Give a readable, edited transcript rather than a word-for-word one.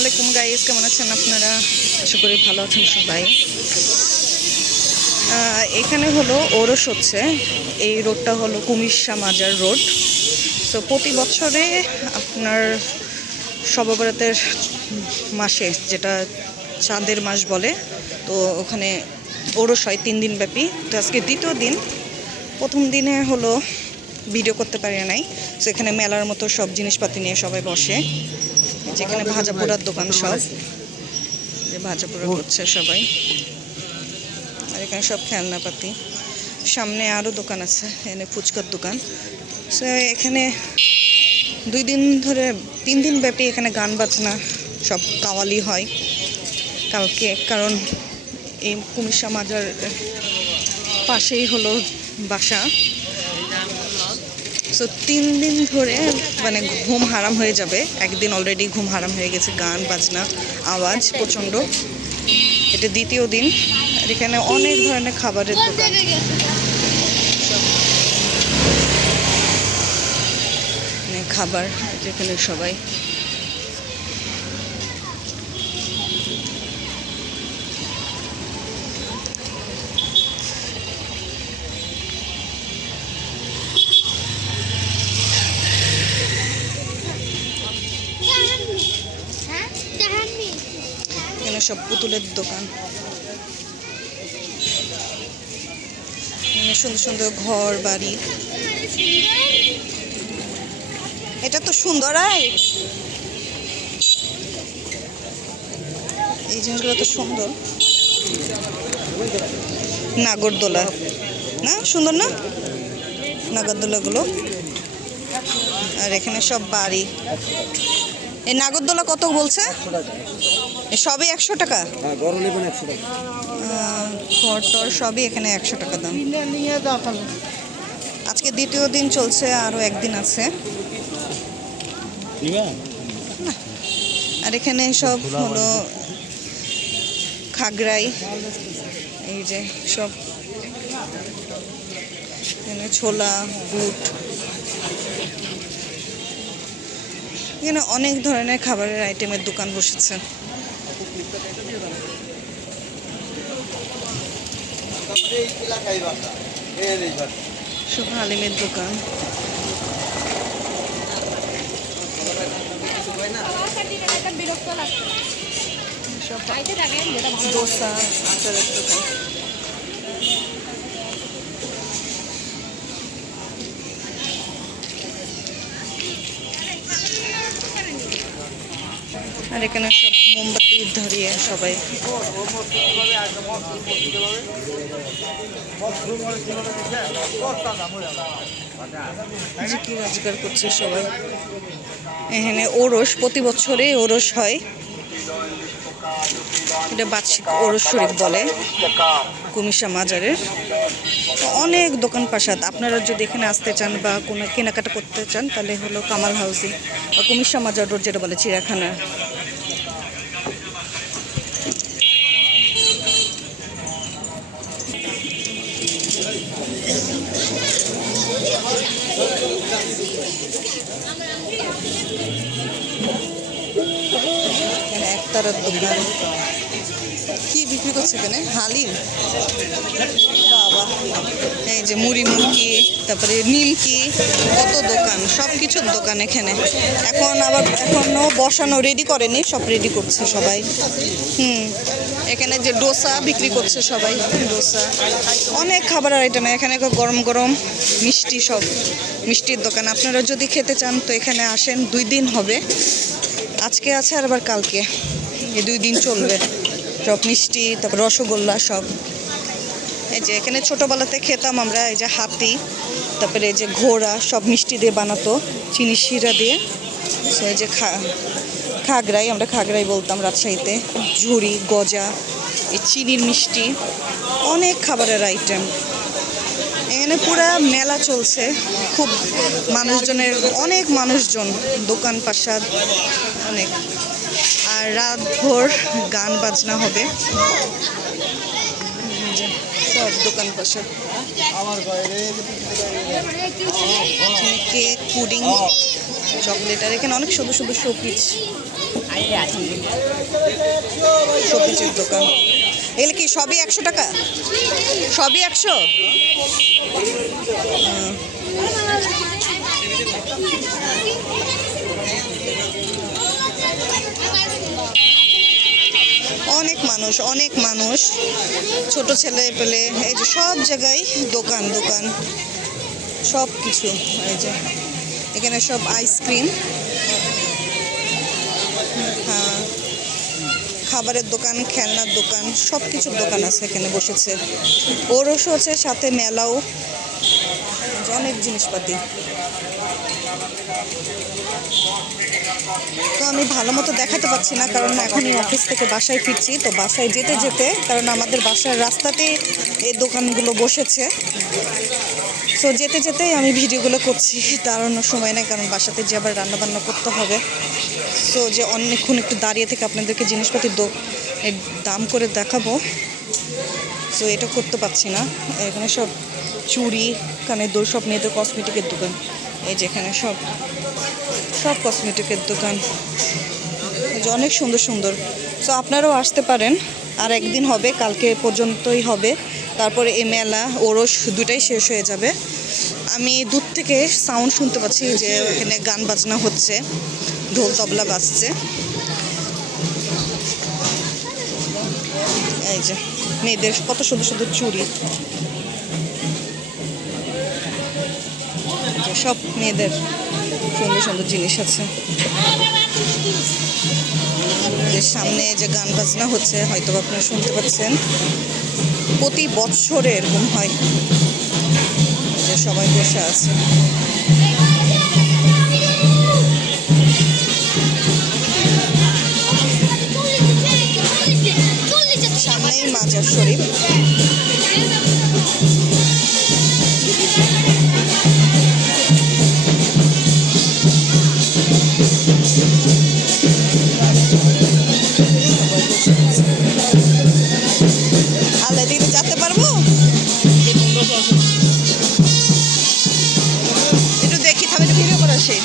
আলাইকুম গাইস, কেমন আছেন আপনারা? আশা করি ভালো আছেন সবাই। এখানে হলো ওরস হচ্ছে, এই রোডটা হলো কুমিশা মাজার রোড। সো প্রতি বছরে আপনার শবে বরাতের মাসে, যেটা চাঁদের মাস বলে, তো ওখানে ওরস হয় 3 দিন ব্যাপী। তো আজকে দ্বিতীয় দিন। প্রথম দিনে হলো ভিডিও করতে পারি নাই। তো এখানে মেলার মতো সব জিনিসপাতি নিয়ে সবাই বসে, যেখানে ভাজা পোড়ার দোকান, সব যে ভাজা পোড়া করছে সবাই। আর এখানে সব খেলনাপাতি, সামনে আরও দোকান আছে, এখানে ফুচকার দোকান। সো এখানে 2 দিন ধরে 3 দিন ব্যাপী এখানে গান বাজনা সব কাওয়ালি হয় কালকে, কারণ এই কুমিশা মাজার পাশেই হলো বাসা। সো 3 দিন ধরে মানে ঘুম হারাম হয়ে যাবে। একদিন অলরেডি ঘুম হারাম হয়ে গেছে, গান বাজনা আওয়াজ প্রচণ্ড। এটা দ্বিতীয় দিন। আর এখানে অনেক ধরনের খাবারের দোকান, খাবার যেখানে সবাই এখানে সব পুতুলের দোকান, সুন্দর সুন্দর ঘর বাড়ি। এটা তো সুন্দর, এই জিনিসগুলো তো সুন্দর। নাগরদোলা না, সুন্দর না নাগরদোলাগুলো? আর এখানে সব বাড়ি। এই নাগরদোলা কত বলছে? সবই 100 টাকা? ঘর টর সবই এখানে 100 টাকা দাম। আজকে দ্বিতীয় দিন চলছে, আরও একদিন আছে। আর এখানে সব হলো খাগড়াই, এই যে সব এখানে ছোলা বুট, এখানে অনেক ধরনের খাবারের আইটেমের দোকান বসেছে। সব হালিমের দোকান, দোসা, আচারের দোকান। আর এখানে সব মোমবাতি ধরিয়ে সবাই কি রোজগার করছে সবাই। এখানে ওরস, প্রতি বছরে ওরস হয়। এটা বার্ষিক ওরস শরীফ বলে কুমিশা মাজারের। অনেক দোকান পাশাত, আপনারা যদি এখানে আসতে চান বা কোনো কেনাকাটা করতে চান, তাহলে হলো কামাল হাউসি বা কুমিশা মাজার রোড, যেটা বলে চিড়িয়াখানা। একতারার দোকান, কি বিক্রি করছে এখানে? হালিম, বাবা। এই যে মুড়ি মুড়কি, তারপরে নিমকি, কত দোকান, সব কিছুর দোকান এখানে। এখনো বসানো রেডি করেনি, সব রেডি করছে সবাই। এখানে যে ডোসা বিক্রি করছে সবাই, ডোসা, অনেক খাবারের আইটেম। এখানে গরম গরম মিষ্টি, সব মিষ্টির দোকান। আপনারা যদি খেতে চান তো এখানে আসেন। 2 দিন হবে, আজকে আছে আর আবার কালকে, এই 2 দিন চলবে। সব মিষ্টি, তারপর রসগোল্লা সব। এই যে এখানে ছোটোবেলাতে খেতাম আমরা, এই যে হাতি, তারপরে এই যে ঘোড়া, সব মিষ্টি দিয়ে বানাতো, চিনি শিরা দিয়ে। এই যে খাগড়াই, আমরা খাগড়াই বলতাম রাজশাহীতে। ঝুড়ি, গজা, এই চিনির মিষ্টি, অনেক খাবারের আইটেম। এখানে পুরা মেলা চলছে, খুব মানুষজনের, অনেক মানুষজন, দোকান পাশাদ অনেক। আর রাত ভোর গান বাজনা হবে, সব দোকান পাশাদ। Cake, pudding, chocolate. আর এখানে অনেক সুন্দর সুন্দর শোপিস, শোপিসের দোকান। এগুলো কি সবই 100 টাকা? সবই 100? অনেক মানুষ, অনেক মানুষ, ছোট ছেলে পেলে, এই যে সব জায়গায় দোকান দোকান সব কিছু। এই যে এখানে সব আইসক্রিম, হ্যাঁ, খাবারের দোকান, খেলনার দোকান, সব কিছুর দোকান আছে এখানে বসেছে। ওরসও আছে, সাথে মেলাও, অনেক জিনিসপাতি। তো আমি ভালো মতো দেখাতে পাচ্ছি না, কারণ এখনই অফিস থেকে বাসায় ফিরছি। তো বাসায় যেতে যেতে, কারণ আমাদের বাসার রাস্তাতেই এই দোকানগুলো বসেছে, সো যেতে যেতেই আমি ভিডিওগুলো করছি। দাঁড়ানোর সময় নেই, কারণ বাসাতে যে আবার রান্নাবান্না করতে হবে। সো যে অনেকক্ষণ একটু দাঁড়িয়ে থেকে আপনাদেরকে জিনিসপাতির দাম করে দেখাবো, সো এটা করতে পারছি না। এখানে সব চুড়ি, কানের দুল, সব মেয়েদের কসমেটিকের দোকান। এই যে এখানে সব সব কসমেটিকের দোকান, এই যে অনেক সুন্দর সুন্দর। সো আপনারাও আসতে পারেন। আর একদিন হবে, কালকে পর্যন্তই হবে, তারপরে এই মেলা ওরস দুটাই শেষ হয়ে যাবে। আমি দূর থেকে সাউন্ড শুনতে পাচ্ছি যে এখানে গান বাজনা হচ্ছে, ঢোল তবলা বাজছে। এই যে মেয়েদের কত সুন্দর সুন্দর চুড়ি, সব মেয়েদের সুন্দর সুন্দর জিনিস আছে। সামনে যে গান বাজনা হচ্ছে, হয়তো আপনারা শুনতে পাচ্ছেন। প্রতি বছরে এরকম হয় যে সবাই বসে আছে। সামনেই মাজার শরীফ। আল্লাহ, এদিকে যেতে পারবো? একটু দেখি, তাহলে ভিডিও করা শেষ।